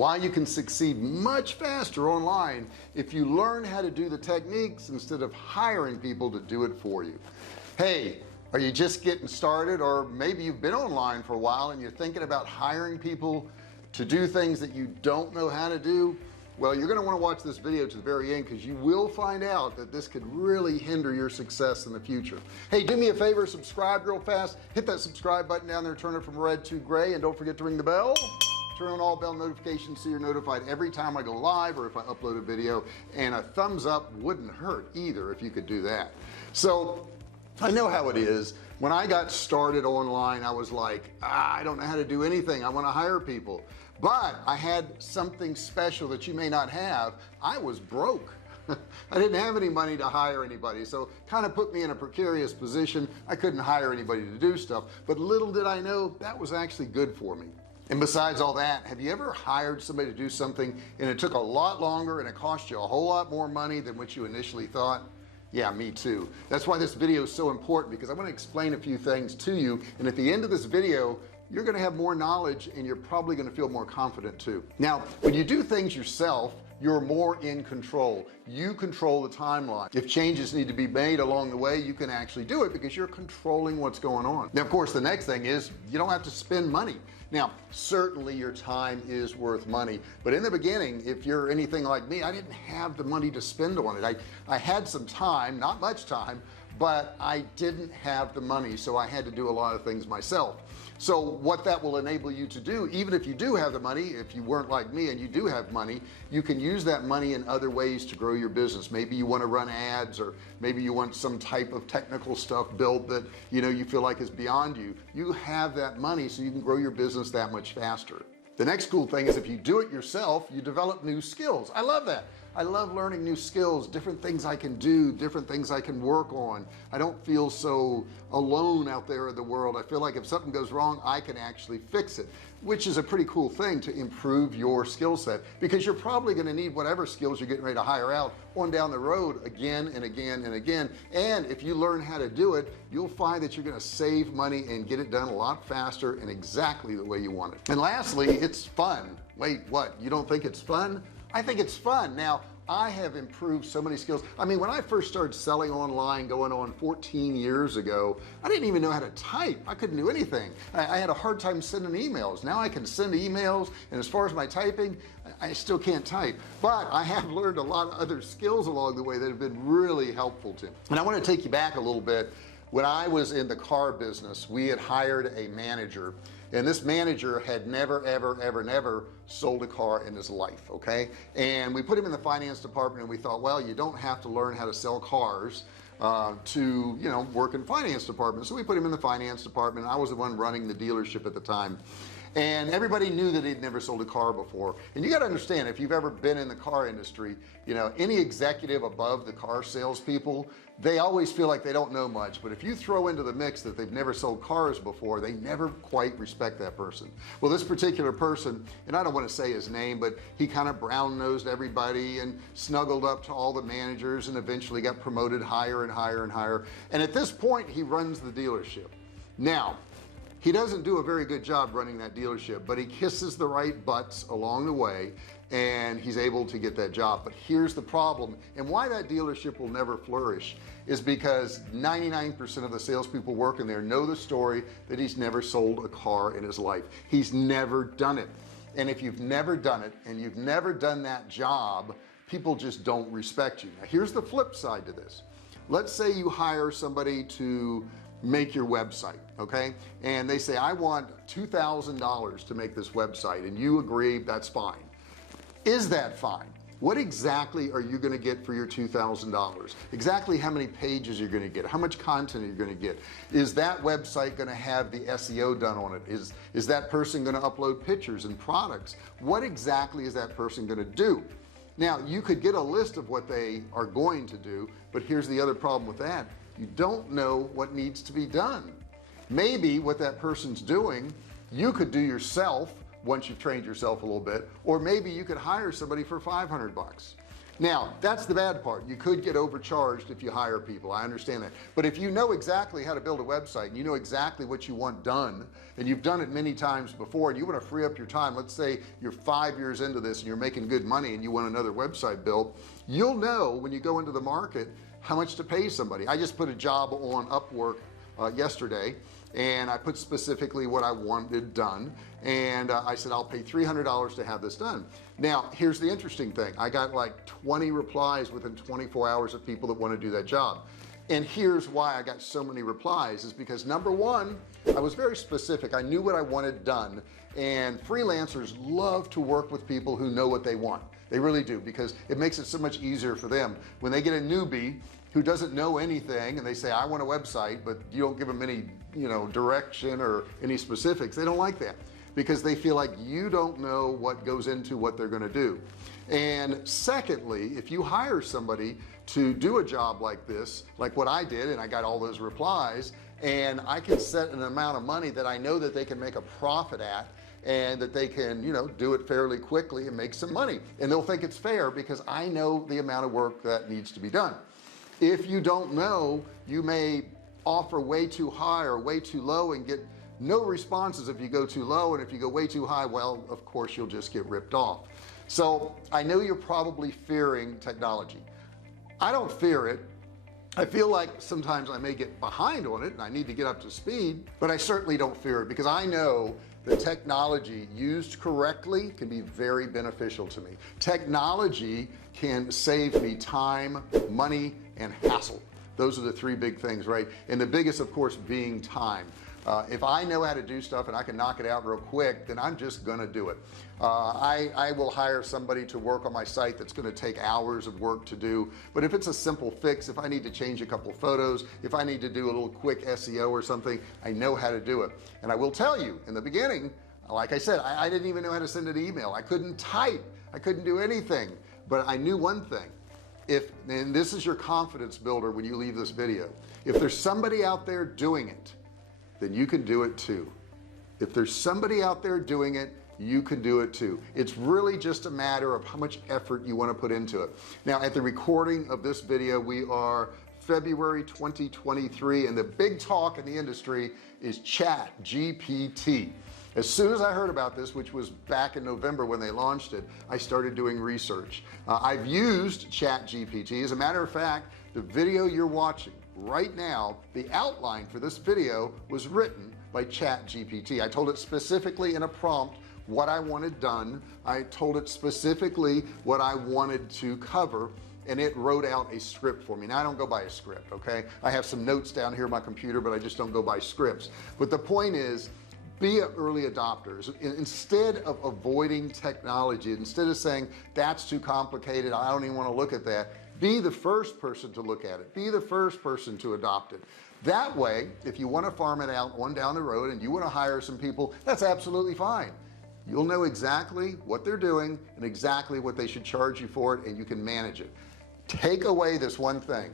why you can succeed much faster online if you learn how to do the techniques instead of hiring people to do it for you. Hey, are you just getting started, or maybe you've been online for a while and you're thinking about hiring people to do things that you don't know how to do? Well, you're going to want to watch this video to the very end, because you will find out that this could really hinder your success in the future. Hey, do me a favor, subscribe real fast, hit that subscribe button down there, turn it from red to gray, and don't forget to ring the bell, turn on all bell notifications so you're notified every time I go live or if I upload a video. And a thumbs up wouldn't hurt either if you could do that. So I know how it is. When I got started online, I was like, I don't know how to do anything. I want to hire people. But I had something special that you may not have. I was broke. I didn't have any money to hire anybody, so kind of put me in a precarious position. I couldn't hire anybody to do stuff, but little did I know that was actually good for me. And besides all that, have you ever hired somebody to do something and it took a lot longer and it cost you a whole lot more money than what you initially thought? Yeah, me too. That's why this video is so important, because I want to explain a few things to you, and at the end of this video you're going to have more knowledge and you're probably going to feel more confident too. Now, when you do things yourself, you're more in control. You control the timeline. If changes need to be made along the way, you can actually do it because you're controlling what's going on. Now, of course, the next thing is you don't have to spend money. Now, certainly your time is worth money, but in the beginning, if you're anything like me, I didn't have the money to spend on it. I had some time, not much time, but I didn't have the money, so I had to do a lot of things myself. So what that will enable you to do, even if you do have the money, if you weren't like me and you do have money, you can use that money in other ways to grow your business. Maybe you want to run ads, or maybe you want some type of technical stuff built that you feel like is beyond you. You have that money so you can grow your business that much faster. The next cool thing is, if you do it yourself, you develop new skills. I love that. I love learning new skills, different things I can do, different things I can work on. I don't feel so alone out there in the world. I feel like if something goes wrong, I can actually fix it, which is a pretty cool thing to improve your skill set, because you're probably going to need whatever skills you're getting ready to hire out on down the road again and again and again. And if you learn how to do it, you'll find that you're going to save money and get it done a lot faster and exactly the way you want it. And lastly, it's fun. Wait, what? You don't think it's fun? I think it's fun. Now, I have improved so many skills. I mean, when I first started selling online going on 14 years ago, I didn't even know how to type. I couldn't do anything. I had a hard time sending emails. Now I can send emails, and as far as my typing, I still can't type, but I have learned a lot of other skills along the way that have been really helpful to me. And I want to take you back a little bit. When I was in the car business, we had hired a manager, and this manager had never sold a car in his life. Okay, and we put him in the finance department, and we thought, well, you don't have to learn how to sell cars to work in finance department. So we put him in the finance department. I was the one running the dealership at the time, and everybody knew that he'd never sold a car before. And you got to understand, if you've ever been in the car industry, any executive above the car salespeople, they always feel like they don't know much. But if you throw into the mix that they've never sold cars before, they never quite respect that person. Well, this particular person, and I don't want to say his name, but he kind of brown-nosed everybody and snuggled up to all the managers and eventually got promoted higher and higher and higher. And at this point, he runs the dealership. Now, he doesn't do a very good job running that dealership, but he kisses the right butts along the way, and he's able to get that job. But here's the problem, and why that dealership will never flourish is because 99% of the salespeople working there know the story that he's never sold a car in his life. He's never done it. And if you've never done it and you've never done that job, people just don't respect you. Now, here's the flip side to this. Let's say you hire somebody to make your website, okay, and they say, I want $2,000 to make this website, and you agree that's fine. Is that fine? What exactly are you going to get for your $2,000? Exactly how many pages you're going to get? How much content are you going to get? Is that website going to have the SEO done on it? Is that person going to upload pictures and products? What exactly is that person going to do? Now, you could get a list of what they are going to do, but here's the other problem with that. You don't know what needs to be done. Maybe what that person's doing, you could do yourself once you've trained yourself a little bit, or maybe you could hire somebody for 500 bucks. Now that's the bad part. You could get overcharged if you hire people. I understand that, but if you know exactly how to build a website and you know exactly what you want done and you've done it many times before and you want to free up your time, let's say you're 5 years into this and you're making good money and you want another website built, you'll know when you go into the market how much to pay somebody. I just put a job on Upwork yesterday, and I put specifically what I wanted done, and I said I'll pay $300 to have this done. Now here's the interesting thing. I got like 20 replies within 24 hours of people that want to do that job. And here's why I got so many replies, is because number one, I was very specific. I knew what I wanted done, and freelancers love to work with people who know what they want. They really do, because it makes it so much easier for them when they get a newbie who doesn't know anything and they say I want a website, but you don't give them any direction or any specifics. They don't like that because they feel like you don't know what goes into what they're going to do. And secondly, if you hire somebody to do a job like this, like what I did, and I got all those replies, and I can set an amount of money that I know that they can make a profit at, and that they can do it fairly quickly and make some money, and they'll think it's fair because I know the amount of work that needs to be done. If you don't know, you may offer way too high or way too low and get no responses if you go too low, and if you go way too high, well, of course you'll just get ripped off. So I know you're probably fearing technology. I don't fear it. I feel like sometimes I may get behind on it and I need to get up to speed, but I certainly don't fear it because I know that technology used correctly can be very beneficial to me. Technology can save me time, money, and hassle. Those are the three big things, right? And the biggest, of course, being time. If I know how to do stuff and I can knock it out real quick, then I'm just gonna do it. I will hire somebody to work on my site that's going to take hours of work to do, but if it's a simple fix, if I need to change a couple photos, if I need to do a little quick SEO or something, I know how to do it. And I will tell you, in the beginning, like I said, I didn't even know how to send an email. I couldn't type, I couldn't do anything, but I knew one thing. And this is your confidence builder when you leave this video, if there's somebody out there doing it, then you can do it too. If there's somebody out there doing it, you can do it too. It's really just a matter of how much effort you want to put into it. Now, at the recording of this video, we are February 2023, and the big talk in the industry is Chat GPT. As soon as I heard about this, which was back in November when they launched it, I started doing research. I've used Chat GPT. As a matter of fact, the video you're watching right now, the outline for this video was written by Chat GPT. I told it specifically in a prompt what I wanted done. I told it specifically what I wanted to cover, and it wrote out a script for me. Now I don't go by a script, okay? I have some notes down here on my computer, but I just don't go by scripts. But the point is, be an early adopter. Instead of avoiding technology, instead of saying that's too complicated, I don't even want to look at that, be the first person to look at it, be the first person to adopt it. That way, if you want to farm it out on down the road and you want to hire some people, that's absolutely fine. You'll know exactly what they're doing and exactly what they should charge you for it, and you can manage it. Take away this one thing: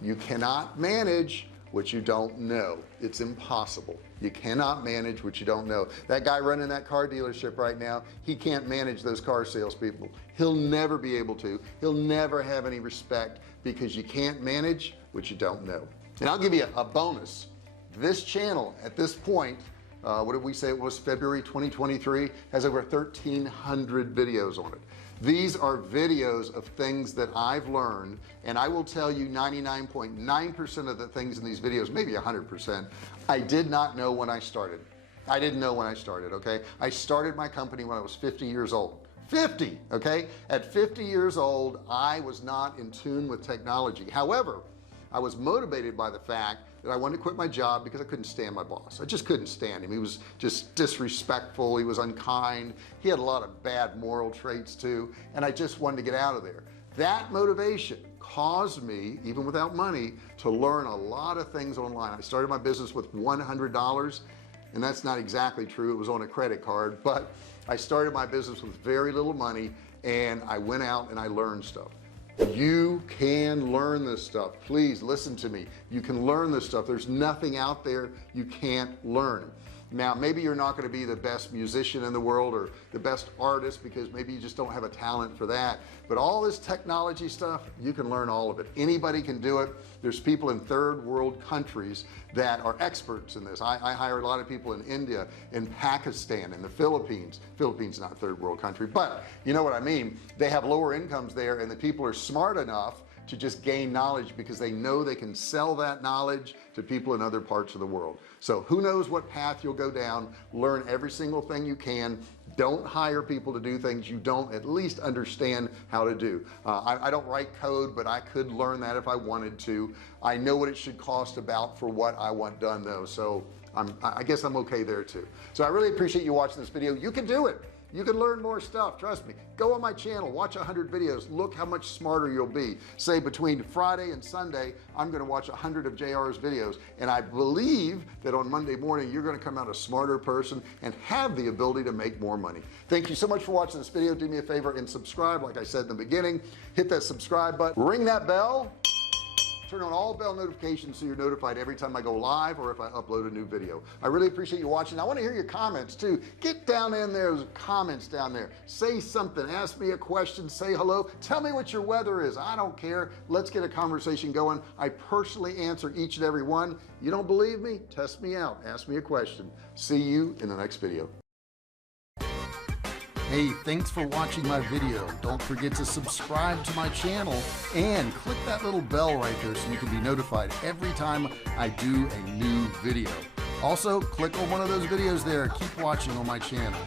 you cannot manage what you don't know. It's impossible. You cannot manage what you don't know. That guy running that car dealership right now, he can't manage those car salespeople. He'll never be able to. He'll never have any respect, because you can't manage what you don't know. And I'll give you a bonus. This channel at this point, what did we say it was, February 2023, has over 1,300 videos on it. These are videos of things that I've learned, and I will tell you 99.9% of the things in these videos, maybe 100%, I did not know when I started. I didn't know when I started. Okay, I started my company when I was 50 years old. 50. Okay, at 50 years old, I was not in tune with technology. However, I was motivated by the fact that I wanted to quit my job because I couldn't stand my boss. I just couldn't stand him. He was just disrespectful. He was unkind. He had a lot of bad moral traits too, and I just wanted to get out of there. That motivation caused me, even without money, to learn a lot of things online. I started my business with $100, and that's not exactly true. It was on a credit card, but I started my business with very little money, and I went out and I learned stuff. You can learn this stuff. Please listen to me. You can learn this stuff. There's nothing out there you can't learn. Now maybe you're not going to be the best musician in the world or the best artist because maybe you just don't have a talent for that, but all this technology stuff, you can learn all of it. Anybody can do it. There's people in third world countries that are experts in this. I hire a lot of people in India, in Pakistan, in the Philippines. Philippines not a third world country, but you know what I mean. They have lower incomes there, and the people are smart enough to just gain knowledge because they know they can sell that knowledge to people in other parts of the world. So who knows what path you'll go down. Learn every single thing you can. Don't hire people to do things you don't at least understand how to do. I don't write code, but I could learn that if I wanted to. I know what it should cost about for what I want done though, so I guess I'm okay there too. So I really appreciate you watching this video. You can do it. You can learn more stuff, trust me. Go on my channel, watch 100 videos, look how much smarter you'll be. Say between Friday and Sunday I'm going to watch 100 of JR's videos, and I believe that on Monday morning you're going to come out a smarter person and have the ability to make more money. Thank you so much for watching this video. Do me a favor and subscribe. Like I said in the beginning, hit that subscribe button, ring that bell, turn on all bell notifications so you're notified every time I go live or if I upload a new video. I really appreciate you watching. I want to hear your comments too. Get down in there, there's comments down there. Say something, ask me a question, say hello, tell me what your weather is. I don't care. Let's get a conversation going. I personally answer each and every one. You don't believe me? Test me out, ask me a question. See you in the next video. Hey, thanks for watching my video. Don't forget to subscribe to my channel and click that little bell right there so you can be notified every time I do a new video. Also, click on one of those videos there. Keep watching on my channel.